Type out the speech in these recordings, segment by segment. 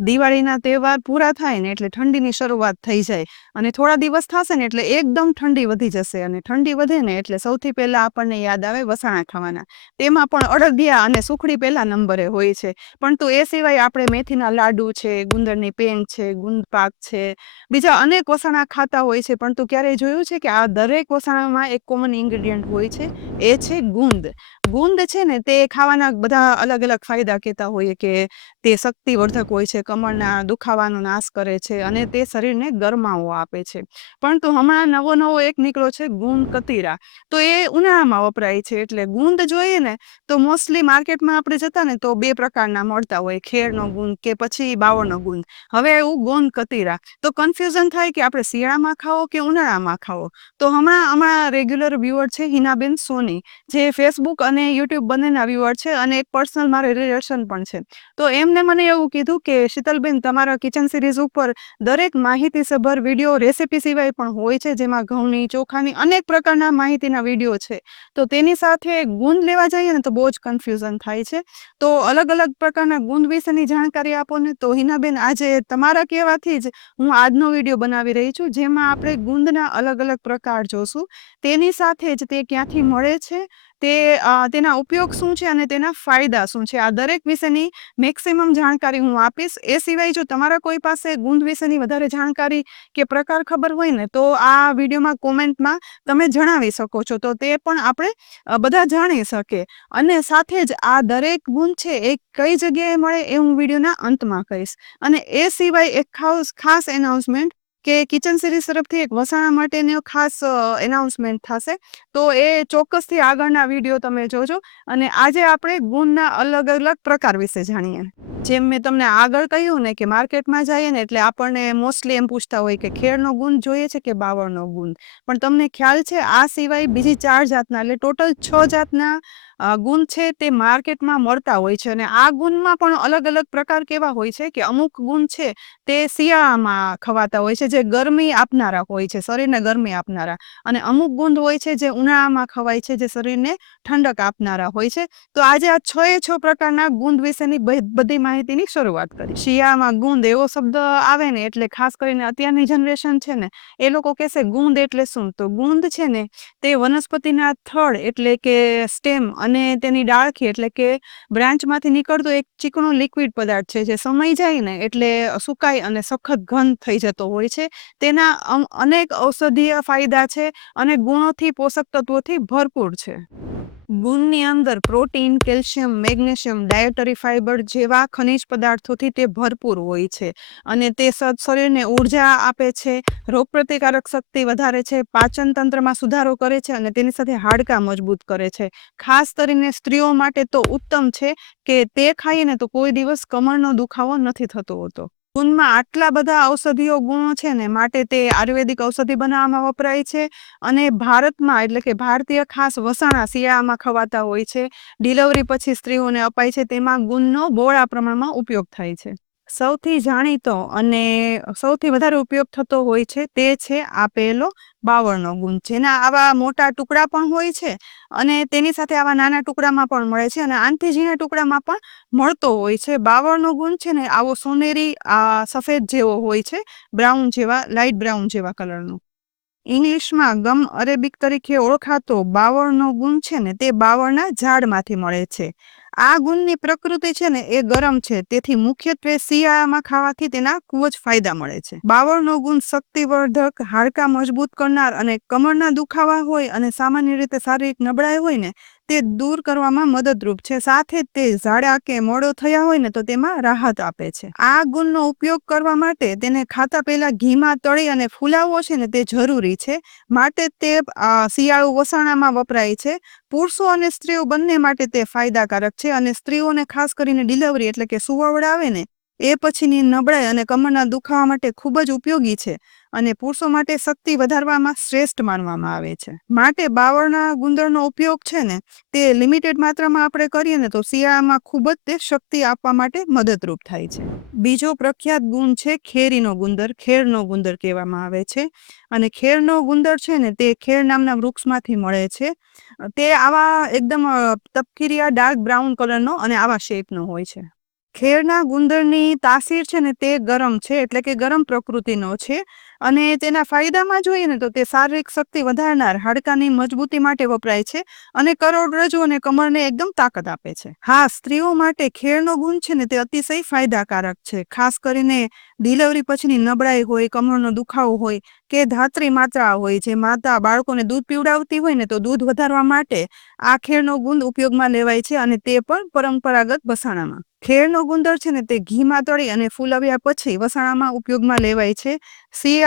દિવાળીના તહેવાર પૂરા થાય ને એટલે ઠંડીની શરૂઆત થઈ જાય. અને થોડા દિવસ થશે ને એટલે એકદમ ઠંડી વધી જશે અને ઠંડી વધે ને એટલે સૌથી પહેલા આપણને યાદ આવે વસાણા ખાવાના. તેમાં પણ અડદિયા અને સુખડી પહેલા નંબરે હોય છે. પણ તો એ સિવાય આપણે મેથીના લાડુ છે, ગુંદરની પેંગ છે, ગુંદ પાક છે, બીજા અનેક વસાણા ખાતા હોય છે. પણ તો ક્યારેય જોયું છે કે આ દરેક વસાણામાં એક કોમન ઇન્ગ્રેડિયન્ટ હોય છે? એ છે ગુંદ. ગુંદ છે ને તે ખાવાના બધા અલગ અલગ ફાયદા કહેતા હોઈએ કે તે શક્તિવર્ધક હોય છે. કમરના દુખાવાનો નાશ કરે છે અને તે શરીરને ગરમાવો આપે છે. પરંતુ હમણાં નવો નવો એક નીકળો છે ગુંદ કતીરા. તો એ ઉનાળામાં વપરાય છે એટલે ગુંદ જોઈએ ને તો મોસ્ટલી માર્કેટમાં આપણે જતા ને તો બે પ્રકારના મળતા હોય ખેરનો ગુંદ કે પછી બાવળનો ગુંદ. હવે એવું ગુંદ કતીરા. તો કન્ફ્યુઝન થાય કે આપણે શિયાળામાં ખાવો કે ઉનાળામાં ખાવો તો હમણાં હમણાં રેગ્યુલર વ્યુઅર છે હિનાબેન સોની જે ફેસબુક અને યુટ્યુબ બંનેના વ્યુઅર છે અને એક પર્સનલ મારે રિલેશન પણ છે. તો એમને મને એવું કીધું કે શીતલબેન, તમારા કિચન સિરીઝ ઉપર દરેક માહિતીસભર વીડિયો રેસીપી સિવાય પણ હોય છે, જેમાં ઘઉંની, ચોખાની અનેક પ્રકારના માહિતીના વીડિયો છે. તો તેની સાથે ગુંદ લેવા જઈએ ને તો બહુ જ કન્ફ્યુઝન થાય છે. તો અલગ અલગ પ્રકારના ગુંદ વિશેની જાણકારી આપો ને તો હિનાબેન, આજે તમારા કહેવાથી જ હું આજનો વીડિયો બનાવી રહી છું, જેમાં આપણે ગુંદના અલગ અલગ પ્રકાર જોશું. તેની સાથે જ તે ક્યાંથી મળે છે, તે તેના ઉપયોગ શું છે અને તેના ફાયદા શું છે, આ દરેક વિશેની મેક્સિમમ જાણકારી હું આપીશ. એ સિવાય જો તમારા કોઈ પાસે ગુંદ વિશેની વધારે જાણકારી કે પ્રકાર ખબર હોય ને, તો આ વિડીયોમાં કોમેન્ટમાં તમે જણાવી શકો છો. તો તે પણ આપણે બધા જાણી શકે. અને સાથે જ આ દરેક ગુંદ છે એ કઈ જગ્યાએ મળે એ હું વિડીયોના અંતમાં કહીશ. અને એ સિવાય એક ખાસ ખાસ એનાઉન્સમેન્ટ કે કિચન સિરીઝ તરફથી એક વસાણા માટેનો ખાસ એનાઉન્સમેન્ટ થશે. તો એ ચોક્કસથી આગળના વીડિયો તમે જોજો. અને આજે આપણે ગુણના અલગ અલગ પ્રકાર વિશે જાણીએ. જેમ મેં તમને આગળ કહ્યું ને કે માર્કેટમાં જઈએ ને એટલે આપણને મોસ્ટલી એમ પૂછતા હોય કે ખેડનો ગુણ જોઈએ છે કે બાવળનો ગુણ? પણ તમને ખ્યાલ છે, આ સિવાય બીજી ચાર જાતના, એટલે ટોટલ છ જાતના ગુણ છે તે માર્કેટમાં મળતા હોય છે અને આ ગુણમાં પણ અલગ અલગ પ્રકાર કેવા હોય છે કે અમુક ગુણ છે તે શિયાળામાં ખવાતા હોય છે, જે ગરમી આપનારા હોય છે, શરીરને ગરમી આપનારા. અને અમુક ગુંદ હોય છે જે ઉનાળામાં ખવાય છે, જે શરીરને ઠંડક આપનારા હોય છે. તો આજે આ છ એ છ પ્રકારના ગુંદ વિશેની બધી માહિતીની શરૂઆત કરી. શિયાળામાં ગુંદ એવો શબ્દ આવે ને એટલે ખાસ કરીને અત્યારની જનરેશન છે ને, એ લોકો કહેશે ગુંદ એટલે શું? તો ગુંદ છે ને તે વનસ્પતિના થડ એટલે કે સ્ટેમ અને તેની ડાળખી એટલે કે બ્રાન્ચમાંથી નીકળતો એક ચીકણો લિક્વિડ પદાર્થ છે, જે સમય જાય ને એટલે સુકાય અને સખત ઘન થઈ જતો હોય છે. તેના અનેક ઔષધીય ફાયદા છે અને ગુણોથી, પોષક તત્વોથી ભરપૂર છે. ગુણની અંદર protein, calcium, magnesium, dietary fibre જેવા ખનિજ પદાર્થોથી તે ભરપૂર હોય છે અને તે સદ શરીરને ઊર્જા આપે છે રોગપ્રતિકારક શક્તિ વધારે છે, પાચન તંત્રમાં સુધારો કરે છે અને તેની સાથે હાડકાં મજબૂત કરે છે. ખાસ કરીને સ્ત્રીઓ માટે તો ઉત્તમ છે કે તે ખાઈને તો કોઈ દિવસ કમરનો દુખાવો નથી થતો હોતો. ગુણમાં આટલા બધા ઔષધિઓ ગુણો છે ને, માટે તે આયુર્વેદિક ઔષધિ બનાવવામાં વપરાય છે. અને ભારતમાં એટલે કે ભારતીય ખાસ વસાણા શિયાળામાં ખવાતા હોય છે. ડિલિવરી પછી સ્ત્રીઓને અપાય છે. તેમાં ગુણનો બહોળા પ્રમાણમાં ઉપયોગ થાય છે. સૌથી જાણીતો અને સૌથી વધારે ઉપયોગ થતો હોય છે તે છે આપેલો બાવળનો ગુણ. જેના આવા મોટા ટુકડા પણ હોય છે અને તેની સાથે આવા નાના ટુકડામાં પણ મળે છે અને આનથી ઝીણા ટુકડામાં પણ મળતો હોય છે. બાવળનો ગુણ છે ને આવો સોનેરી, આ સફેદ જેવો હોય છે, બ્રાઉન જેવા લાઇટ બ્રાઉન જેવા કલરનો. ઇંગ્લિશમાં ગમ અરેબિક તરીકે ઓળખાતો બાવળનો ગુણ છે ને તે બાવળના ઝાડમાંથી મળે છે. આ ગુણની પ્રકૃતિ છે ને એ ગરમ છે. તેથી મુખ્યત્વે શિયાળામાં ખાવાથી તેના ખૂબ જ ફાયદા મળે છે. બાવળનો ગુણ શક્તિવર્ધક, હાડકા મજબૂત કરનાર અને કમરના દુખાવા હોય અને સામાન્ય રીતે શારીરિક નબળાઈ હોય ને તે દૂર કરવામાં મદદરૂપ છે. સાથે તે ઝાડા કે મોડો થયા હોય ને તો તેમાં રાહત આપે છે. આ ગુણનો ઉપયોગ કરવા માટે તેને ખાતા પહેલા ઘીમાં તળી અને ફૂલાવવો છે ને તે જરૂરી છે. માટે તે શિયાળુ વસાણામાં વપરાય છે. પુરુષો અને સ્ત્રીઓ બંને માટે તે ફાયદાકારક છે અને સ્ત્રીઓને ખાસ કરીને ડિલિવરી એટલે કે સુવડાવે ને એ પછીની નબળાઈ અને કમરના દુખાવા માટે ખૂબ જ ઉપયોગી છે અને પુરુષો માટે શક્તિ વધારવામાં શ્રેષ્ઠ માનવામાં આવે છે. માટે બાવળના ગુંદરનો ઉપયોગ છે ને, તે લિમિટેડ માત્રામાં આપણે કરીએ ને તો શિયાળામાં ખૂબ જ તે શક્તિ આપવા માટે મદદરૂપ થાય છે. બીજો પ્રખ્યાત ગુણ છે ખેરીનો ગુંદર, ખેરનો ગુંદર કહેવામાં આવે છે અને ખેરનો ગુંદર છે ને તે ખેર નામના વૃક્ષમાંથી મળે છે. તે આવા એકદમ તપકીરિયા ડાર્ક બ્રાઉન કલરનો અને આવા શેપનો હોય છે. ખેરના ગુંદરની તાસીર છે ને તે ગરમ છે એટલે કે ગરમ પ્રકૃતિનો છે. અને તેના ફાયદામાં જોઈએ ને તો તે શારીરિક શક્તિ વધારનાર હાડકાની મજબૂતી માટે વપરાય છે અને કરોડરજ્જુ અને કમરને એકદમ તાકાત આપે છે. હા, સ્ત્રીઓ માટે ખેરનો ગુણ છે ને તે અતિશય ફાયદાકારક છે. ખાસ કરીને ડિલિવરી પછીની નબળાઈ હોય, કમરનો દુખાવો હોય કે ધાત્રી માત્રા હોય, જે માતા બાળકોને દૂધ પીવડાવતી હોય ને તો દૂધ વધારવા માટે આ ખેરનો ગુંદ ઉપયોગમાં લેવાય છે અને તે પણ પરંપરાગત વસાણામાં. ખેરનો ગુંદર છે ને તે ઘીમાં તળી અને ફૂલવ્યા પછી વસાણામાં ઉપયોગમાં લેવાય છે.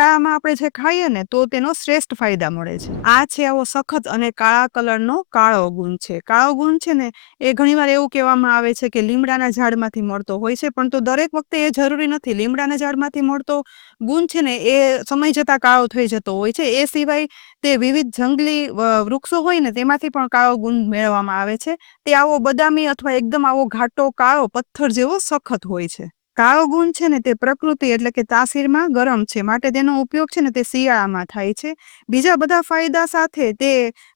શિયાળામાં આપણે જે ખાઈએ ને, તો તેનો શ્રેષ્ઠ ફાયદા મળે છે. આ છે આવો સખત અને કાળા કલરનો કાળો ગુણ છે. કાળો ગુણ છે ને, એ ઘણીવાર એવું કહેવામાં આવે છે કે લીમડાના ઝાડમાંથી મળતો હોય છે, પણ તો દરેક વખતે એ જરૂરી નથી. લીમડાના ઝાડમાંથી મળતો ગુણ છે ને, એ સમય જતા કાળો થઈ જતો હોય છે. એ સિવાય તે વિવિધ જંગલી વૃક્ષો હોય ને, તેમાંથી પણ કાળો ગુણ મેળવવામાં આવે છે. તે આવો બદામી અથવા એકદમ આવો ઘાટો કાળો પથ્થર જેવો સખત હોય છે. કાળો ગુણ છે ને તે પ્રકૃતિ એટલે કે તાસીરમાં ગરમ છે. માટે તેનો ઉપયોગ છે ને તે શિયાળામાં થાય છે. બીજા બધા ફાયદા સાથે તે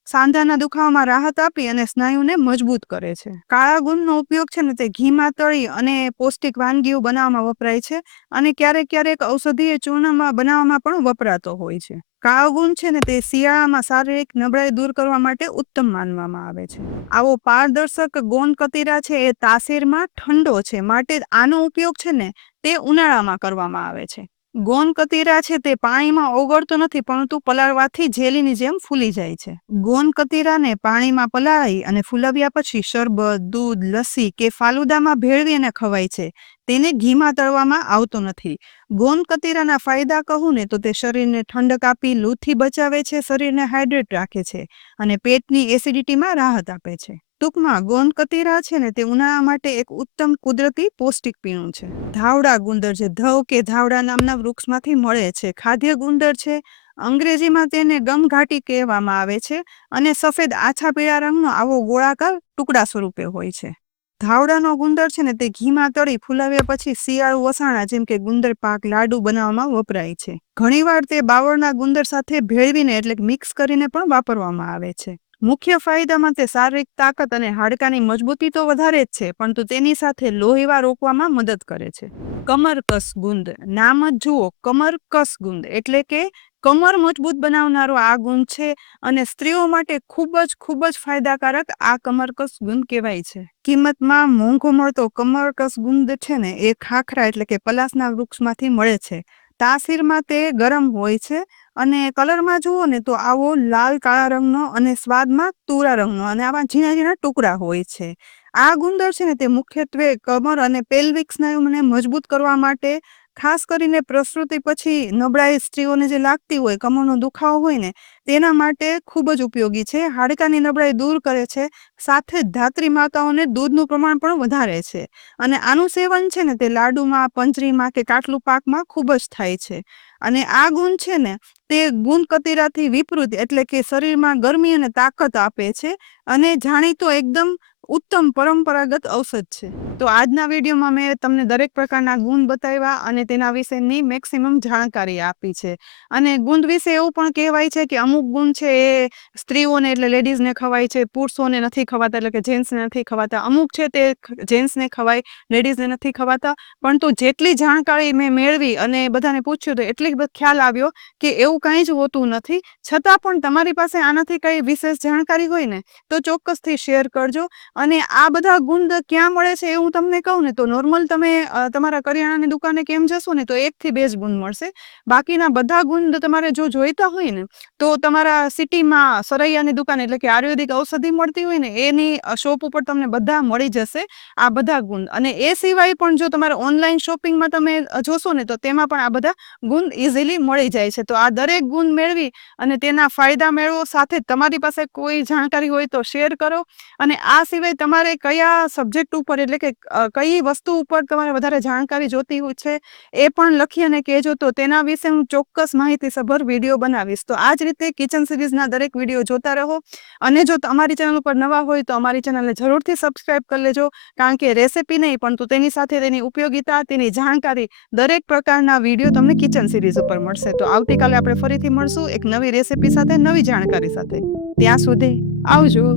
સાંધાના દુખાવામાં રાહત આપી અને સ્નાયુને મજબૂત કરે છે. કાળા ગુણનો ઉપયોગ છે ને તે ઘીમાં તળી અને પૌષ્ટિક વાનગીઓ બનાવવામાં વપરાય છે અને ક્યારેક ક્યારેક ઔષધીય ચૂર્ણમાં બનાવવામાં પણ વપરાતો હોય છે. કાળો ગુણ છે ને તે શિયાળામાં શારીરિક નબળાઈ દૂર કરવા માટે ઉત્તમ માનવામાં આવે છે. આવો પારદર્શક ગોન કતીરા છે એ તાસીરમાં ઠંડો છે માટે આનો ઉપયોગ છે ને તે ઉનાળામાં કરવામાં આવે છે. ગોન કતીરા છે તે પાણીમાં ઓગળતો નથી, પરંતુ પલાળવાથી જેલીની જેમ ફૂલી જાય છે. ગોન કતીરાને પાણીમાં પલાળી અને ફૂલાવ્યા પછી શરબત, દૂધ, લસ્સી કે ફાલુદામાં ભેળવી અને ખવાય છે. તેને ઘીમાં તળવામાં આવતો નથી. ગોન કતીરાના ફાયદા કહું ને તો તે શરીરને ઠંડક આપી લૂથી બચાવે છે, શરીરને હાઇડ્રેટ રાખે છે અને પેટની એસિડિટીમાં રાહત આપે છે. ટૂંકમાં ગોંદ કતીરા છે ને તે ઉનાળા માટે એક ઉત્તમ કુદરતી પૌષ્ટિક પીણું છે. ધાવડા ગુંદર છે ધવ કે ધાવડા નામના વૃક્ષમાંથી મળે છે. ખાદ્ય ગુંદર છે. અંગ્રેજીમાં તેને ગમઘાટી કહેવામાં આવે છે અને સફેદ આછા પીળા રંગનો આવો ગોળાકાર ટુકડા સ્વરૂપે હોય છે. ધાવડાનો ગુંદર છે ને તે ઘીમાં તળી ફૂલાવ્યા પછી શિયાળુ વસાણા જેમ કે ગુંદર પાક, લાડુ બનાવવામાં વપરાય છે. ઘણીવાર તે બાવળના ગુંદર સાથે ભેળવીને એટલે મિક્સ કરીને પણ વાપરવામાં આવે છે. મુખ્ય ફાયદામાં તે શારીરિક તાકાત અને હાડકાની મજબૂતી તો વધારે જ છે, પરંતુ તેની સાથે લોહીવા રોકવામાં મદદ કરે છે. કમરકસ ગુંદ. નામ જ જુઓ કમરકસ ગુંદ એટલે કે કમર મજબૂત બનાવનારો આ ગુણ છે અને સ્ત્રીઓ માટે ખૂબ જ ખૂબ જ ફાયદાકારક આ કમરકસ ગુંદ કહેવાય છે. કિંમતમાં મોંઘો મળતો કમરકસ ગુંદ છે ને, એ ખાખરા એટલે કે પલાસના વૃક્ષમાંથી મળે છે. તાસીરમાં તે ગરમ હોય છે અને કલરમાં જુઓ ને તો આવો લાલ, કાળા રંગનો અને સ્વાદમાં તુરા રંગનો અને આવા ઝીણા ઝીણા ટુકડા હોય છે. આ ગુંદર છે ને તે મુખ્યત્વે કમર અને પેલ્વિક સ્નાયુને મજબૂત કરવા માટે ખાસ કરીને પ્રસૂતિ પછી નબળાઈ સ્ત્રીઓને જે લાગતી હોય, કમરનો દુખાવો હોય ને, તેના માટે ખૂબ જ ઉપયોગી છે. હાડકાની નબળાઈ દૂર કરે છે. સાથે ધાત્રી માતાઓને દૂધનું પ્રમાણ પણ વધારે છે. અને આનું સેવન છે ને, તે લાડુમાં, પંજરીમાં કે કાટલું પાકમાં ખૂબ જ થાય છે. અને આ ગુણ છે ને, તે ગુણ કતીરાથી વિપરીત એટલે કે શરીરમાં ગરમી અને તાકાત આપે છે. અને જાણીતો એકદમ ઉત્તમ પરંપરાગત ઔષધ છે. તો આજના વિડીયોમાં મેં તમને દરેક પ્રકારના ગુણ બતાવ્યા અને તેના વિશેની મેક્સિમમ જાણકારી આપી છે. અને ગુંદ વિશે એવું પણ કહેવાય છે કે અમુક ગુણ છે એ સ્ત્રીઓને એટલે લેડીઝને ખવાય છે, પુરુષોને નથી ખવાતા એટલે કે જેન્ટ્સને નથી ખવાતા. અમુક છે તે જેન્ટ્સને ખવાય, લેડીઝને નથી ખવાતા. પણ તો જેટલી જાણકારી મેં મેળવી અને બધાને પૂછ્યું તો એટલી ખ્યાલ આવ્યો કે એવું કાંઈ જ હોતું નથી. છતાં પણ તમારી પાસે આનાથી કંઈ વિશેષ જાણકારી હોય ને, તો ચોક્કસથી શેર કરજો. અને આ બધા ગુંદ ક્યાં મળે છે એ હું તમને કહું ને તો નોર્મલ તમે તમારા કરિયાણાની દુકાને કેમ જશો ને તો એકથી બે જ ગુંદ મળશે. બાકીના બધા ગુંદ તમારે જો જોઈતા હોય ને તો તમારા સિટીમાં સરૈયાની દુકાન એટલે કે આયુર્વેદિક ઔષધિ મળતી હોય ને એની શોપ ઉપર તમને બધા મળી જશે આ બધા ગુંદ. અને એ સિવાય પણ જો તમારે ઓનલાઈન શોપિંગમાં તમે જોશો ને તો તેમાં પણ આ બધા ગુંદ ઇઝીલી મળી જાય છે. તો આ દરેક ગુંદ મેળવી અને તેના ફાયદા મેળવો સાથે તમારી પાસે કોઈ જાણકારી હોય તો શેર કરો. અને આ સિવાય સિવાય તમારે કયા સબ્જેક્ટ ઉપર એટલે કે કઈ વસ્તુ ઉપર તમારે વધારે જાણકારી જોતી હોય છે, એ પણ લખી અને કહેજો તો તેના વિશે હું ચોક્કસ માહિતીસભર વીડિયો બનાવીશ. તો આ જ રીતે કિચન સિરીઝના દરેક વીડિયો જોતા રહો અને જો અમારી ચેનલ ઉપર નવા હોય તો અમારી ચેનલને જરૂરથી સબસ્ક્રાઈબ કરી લેજો, કારણ કે રેસીપી નહીં પણ તો તેની સાથે તેની ઉપયોગિતા, તેની જાણકારી દરેક પ્રકારના વીડિયો તમને કિચન સિરીઝ ઉપર મળશે. તો આવતીકાલે આપણે ફરીથી મળશું એક નવી રેસીપી સાથે, નવી જાણકારી સાથે. ત્યાં સુધી આવજો.